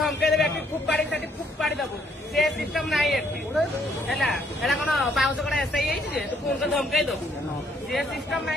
धमकई खूब पाड़ी दबु से सिस्टम ना कौन बाउंस कड़ा एसआई तू फोन कर धमकई दबु से सिस्टम ना।